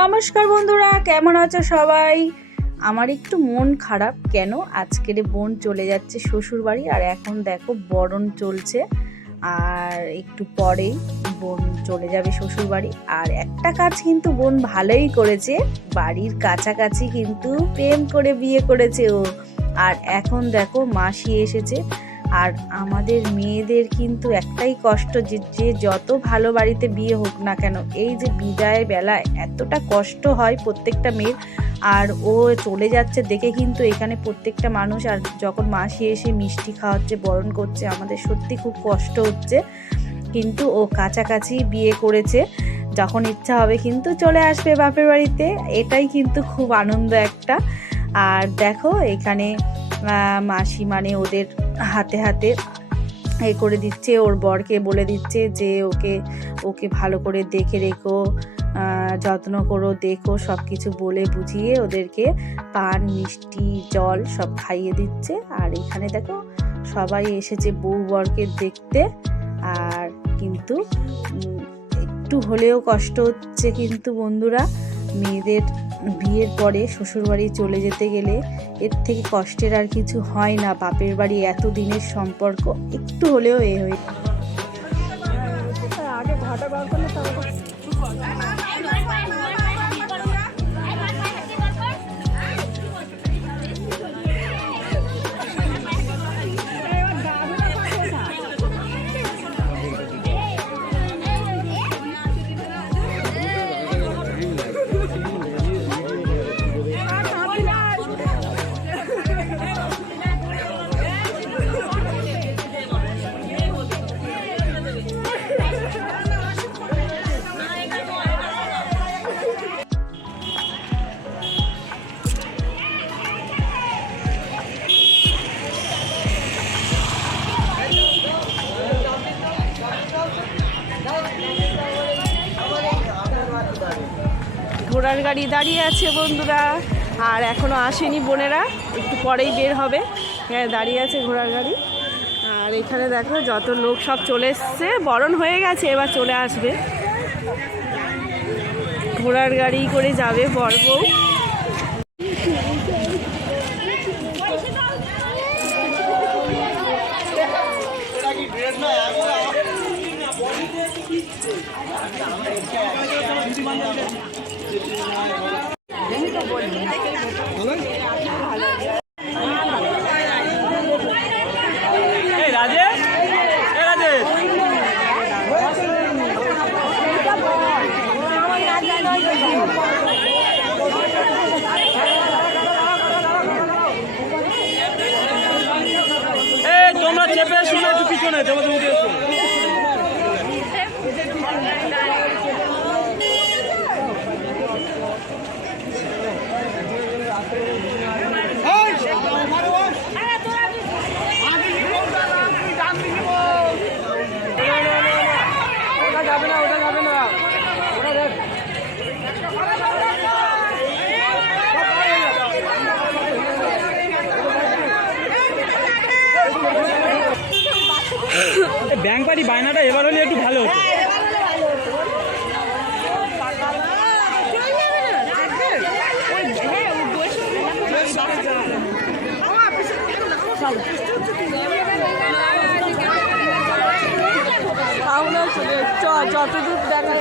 নমস্কার বন্ধুরা, কেমন আছো সবাই? আমার একটু মন খারাপ, কেন? আজকের বোন চলে যাচ্ছে শ্বশুর বাড়ি আর এখন দেখো বরণ চলছে। আর একটু পরেই বোন চলে যাবে শ্বশুর বাড়ি আর একটা কাজ কিন্তু বোন ভালোই করেছে, বাড়ির কাছাকাছি কিন্তু প্রেম করে বিয়ে করেছে ও। আর এখন দেখো মাসি এসেছে আর আমাদের মেয়েদের কিন্তু একটাই কষ্ট যে যে যত ভালো বাড়িতে বিয়ে হোক না কেন, এই যে বিদায়ের বেলায় এতটা কষ্ট হয় প্রত্যেকটা মেয়ের। আর ও চলে যাচ্ছে দেখে কিন্তু এখানে প্রত্যেকটা মানুষ, আর যখন মাসি এসে মিষ্টি খাওয়াচ্ছে, বরণ করছে, আমাদের সত্যি খুব কষ্ট হচ্ছে। কিন্তু ও কাছাকাছি বিয়ে করেছে, যখন ইচ্ছা হবে কিন্তু চলে আসবে বাপের বাড়িতে, এটাই কিন্তু খুব আনন্দ একটা। আর দেখো এখানে মাসি মানে ওদের হাতে হাতে এ করে দিচ্ছে, ওর বরকে বলে দিচ্ছে যে ওকে ওকে ভালো করে দেখে রেখো যত্ন করো, দেখো সব কিছু বলে বুঝিয়ে ওদেরকে পান, মিষ্টি, জল সব খাইয়ে দিচ্ছে। আর এখানে দেখো, সবাই এসেছে বউ বরকে দেখতে। আর কিন্তু একটু হলেও কষ্ট হচ্ছে কিন্তু বন্ধুরা, মেয়েদের বিয়ের পরে শ্বশুরবাড়ি চলে যেতে গেলে এর থেকে কষ্টের আর কিছু হয় না। বাপের বাড়ি এত দিনের সম্পর্ক, একটু হলেও এ হয়ে ঘোড়ার গাড়ি দাঁড়িয়ে আছে বন্ধুরা। আর এখনও আসেনি বোনেরা, একটু পরেই বের হবে। হ্যাঁ দাঁড়িয়ে আছে ঘোড়ার গাড়ি। আর এখানে দেখো, যত লোক সব চলে এসছে, বরণ হয়ে গেছে, এবার চলে আসবে। ঘোড়ার গাড়ি করে যাবে বর বউ এই রাজেশ এই রাজেশ এই তোমরা চেপে এসো না একটু পিছনে তোমরা যাবে না ওটা যাবে না। ওটা দেখ। ব্যাংক পারি বায়নাটা এবার হলে একটু ভালো হতো। আমরা চলে চ যতদূর দেখা